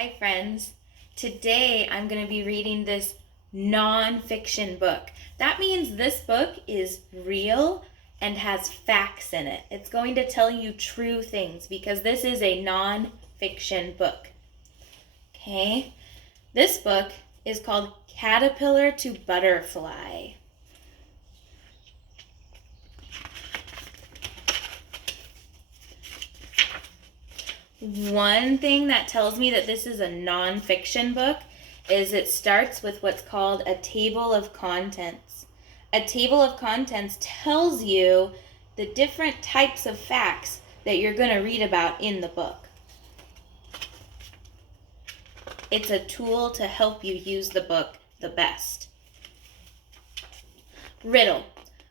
Hi friends, today I'm going to be reading this non-fiction book. That means this book is real and has facts in it. It's going to tell you true things because this is a non-fiction book. Okay, this book is called Caterpillar to Butterfly. One thing that tells me that this is a non-fiction book is it starts with what's called a table of contents. A table of contents tells you the different types of facts that you're going to read about in the book. It's a tool to help you use the book the best. Riddle.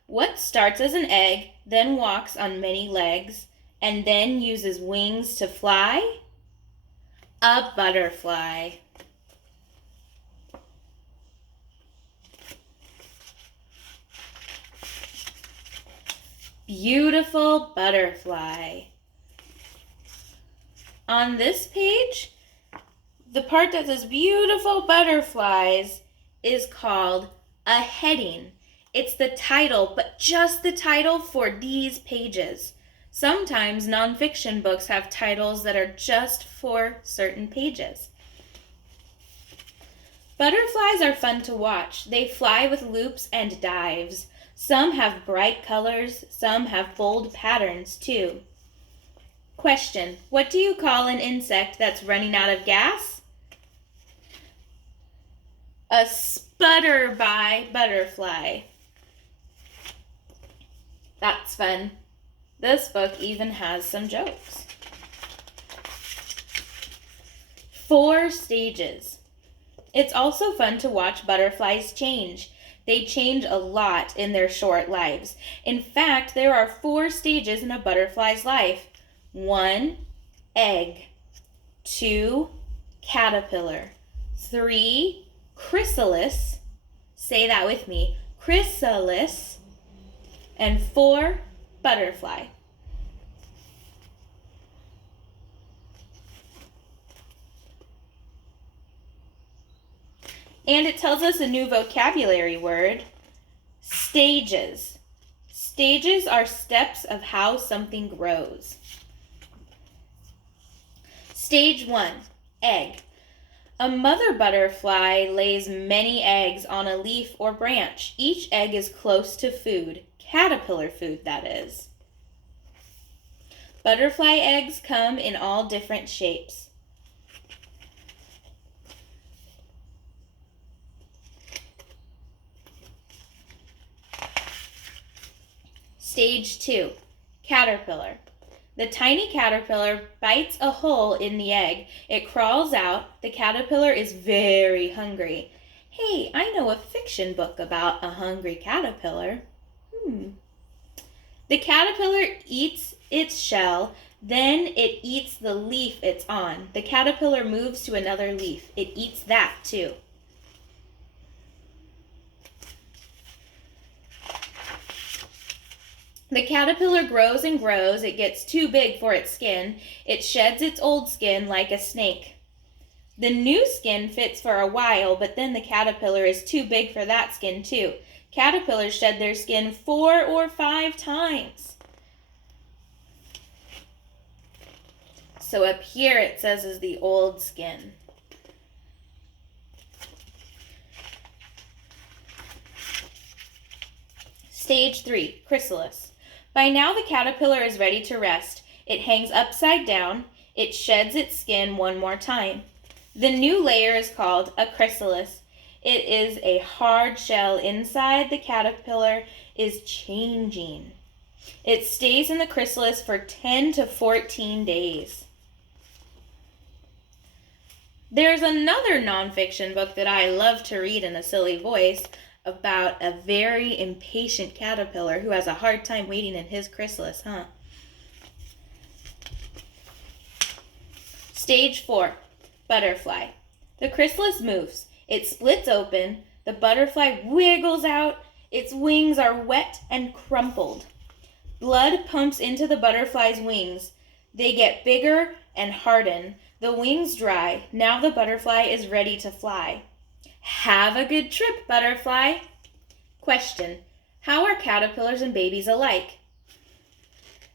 What starts as an egg, then walks on many legs, and then uses wings to fly? A butterfly. Beautiful butterfly. On this page, the part that says beautiful butterflies is called a heading. It's the title, but just the title for these pages. Sometimes nonfiction books have titles that are just for certain pages. Butterflies are fun to watch. They fly with loops and dives. Some have bright colors, some have bold patterns too. Question: what do you call an insect that's running out of gas? A sputterby butterfly. That's fun. This book even has some jokes. 4 stages. It's also fun to watch butterflies change. They change a lot in their short lives. In fact, there are 4 stages in a butterfly's life. 1, egg. 2, caterpillar. 3, chrysalis. Say that with me. Chrysalis. And 4, butterfly. And it tells us a new vocabulary word, stages. Stages are steps of how something grows. Stage 1, egg. A mother butterfly lays many eggs on a leaf or branch. Each egg is close to food, caterpillar food, that is. Butterfly eggs come in all different shapes. Stage 2, caterpillar. The tiny caterpillar bites a hole in the egg. It crawls out. The caterpillar is very hungry. Hey, I know a fiction book about a hungry caterpillar. The caterpillar eats its shell, then it eats the leaf it's on. The caterpillar moves to another leaf. It eats that too. The caterpillar grows and grows. It gets too big for its skin. It sheds its old skin like a snake. The new skin fits for a while, but then the caterpillar is too big for that skin too. Caterpillars shed their skin 4 or 5 times. So up here it says is the old skin. Stage 3, chrysalis. By now the caterpillar is ready to rest. It hangs upside down. It sheds its skin one more time. The new layer is called a chrysalis. It is a hard shell inside the caterpillar is changing. It stays in the chrysalis for 10 to 14 days. There's another nonfiction book that I love to read in a silly voice about a very impatient caterpillar who has a hard time waiting in his chrysalis, Stage 4, butterfly. The chrysalis moves. It splits open. The butterfly wiggles out. Its wings are wet and crumpled. Blood pumps into the butterfly's wings. They get bigger and harden. The wings dry. Now the butterfly is ready to fly. Have a good trip, butterfly. Question. How are caterpillars and babies alike?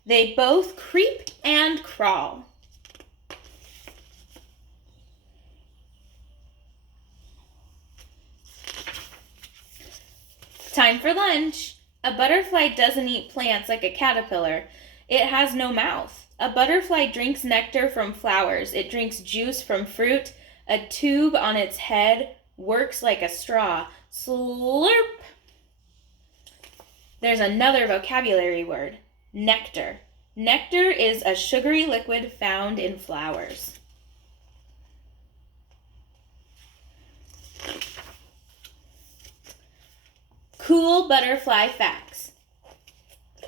They both creep and crawl. Time for lunch. A butterfly doesn't eat plants like a caterpillar. It has no mouth. A butterfly drinks nectar from flowers. It drinks juice from fruit. A tube on its head works like a straw. Slurp. There's another vocabulary word. Nectar. Nectar is a sugary liquid found in flowers. Cool butterfly facts.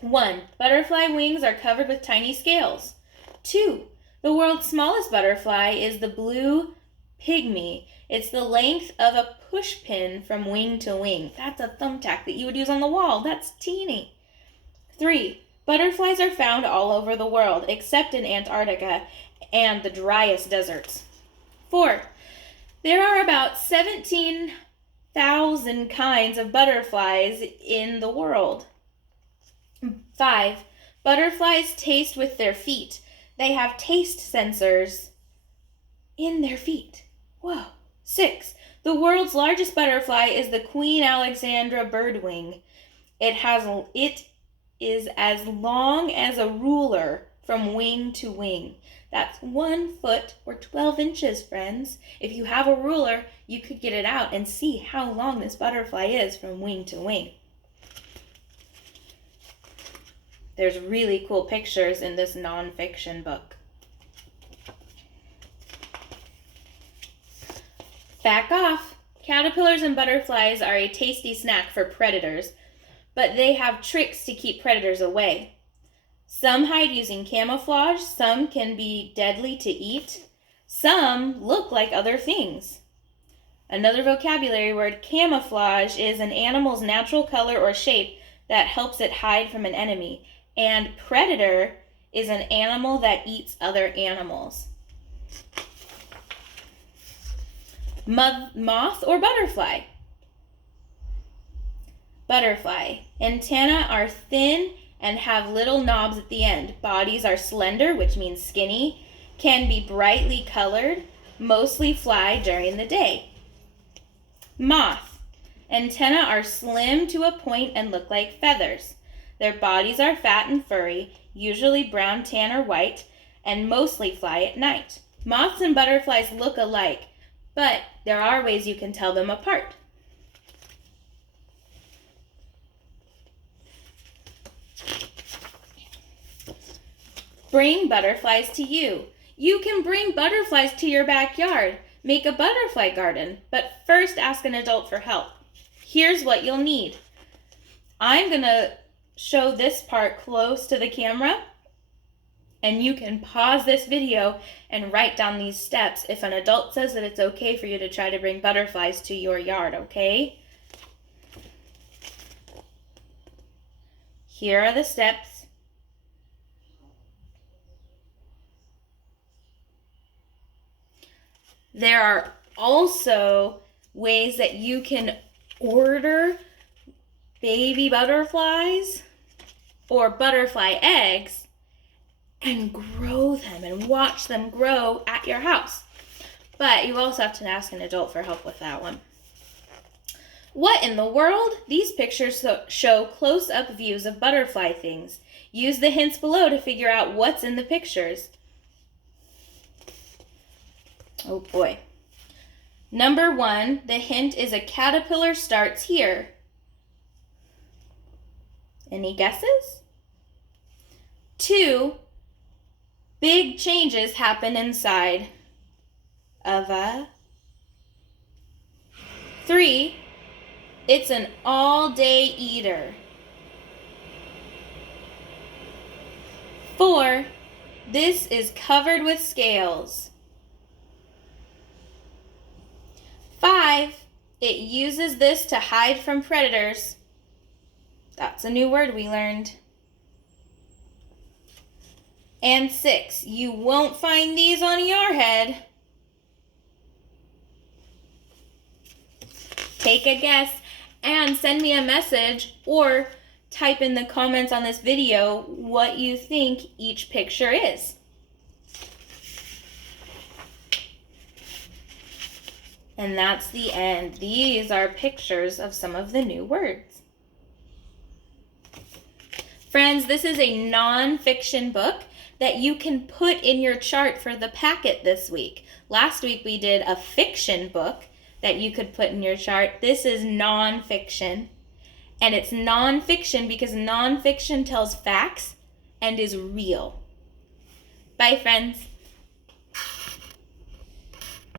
1. Butterfly wings are covered with tiny scales. 2. The world's smallest butterfly is the blue pygmy. It's the length of a push pin from wing to wing. That's a thumbtack that you would use on the wall. That's teeny. 3. Butterflies are found all over the world, except in Antarctica and the driest deserts. 4. There are about 17,000 kinds of butterflies in the world. 5. Butterflies taste with their feet. They have taste sensors in their feet. Whoa. 6. The world's largest butterfly is the Queen Alexandra birdwing. It is as long as a ruler from wing to wing. That's 1 foot or 12 inches, friends. If you have a ruler, you could get it out and see how long this butterfly is from wing to wing. There's really cool pictures in this nonfiction book. Back off! Caterpillars and butterflies are a tasty snack for predators, but they have tricks to keep predators away. Some hide using camouflage, some can be deadly to eat, some look like other things. Another vocabulary word, camouflage, is an animal's natural color or shape that helps it hide from an enemy, and predator is an animal that eats other animals. Moth or butterfly? Butterfly. Antennae are thin and have little knobs at the end. Bodies are slender, which means skinny, can be brightly colored, mostly fly during the day. Moth. Antennae are slim to a point and look like feathers. Their bodies are fat and furry, usually brown, tan, or white, and mostly fly at night. Moths and butterflies look alike, but there are ways you can tell them apart. Bring butterflies to you. You can bring butterflies to your backyard. Make a butterfly garden, but first ask an adult for help. Here's what you'll need. I'm going to show this part close to the camera, and you can pause this video and write down these steps if an adult says that it's okay for you to try to bring butterflies to your yard, okay? Here are the steps. There are also ways that you can order baby butterflies or butterfly eggs and grow them and watch them grow at your house. But you also have to ask an adult for help with that one. What in the world? These pictures show close-up views of butterfly things. Use the hints below to figure out what's in the pictures. Oh boy. Number 1, the hint is a caterpillar starts here. Any guesses? 2, big changes happen inside of a. 3, it's an all-day eater. 4, this is covered with scales. 5, it uses this to hide from predators. That's a new word we learned. and 6. You won't find these on your head. Take a guess and send me a message or type in the comments on this video what you think each picture is. And that's the end. These are pictures of some of the new words. Friends, this is a non-fiction book that you can put in your chart for the packet this week. Last week we did a fiction book that you could put in your chart. This is non-fiction. And it's non-fiction because non-fiction tells facts and is real. Bye, friends.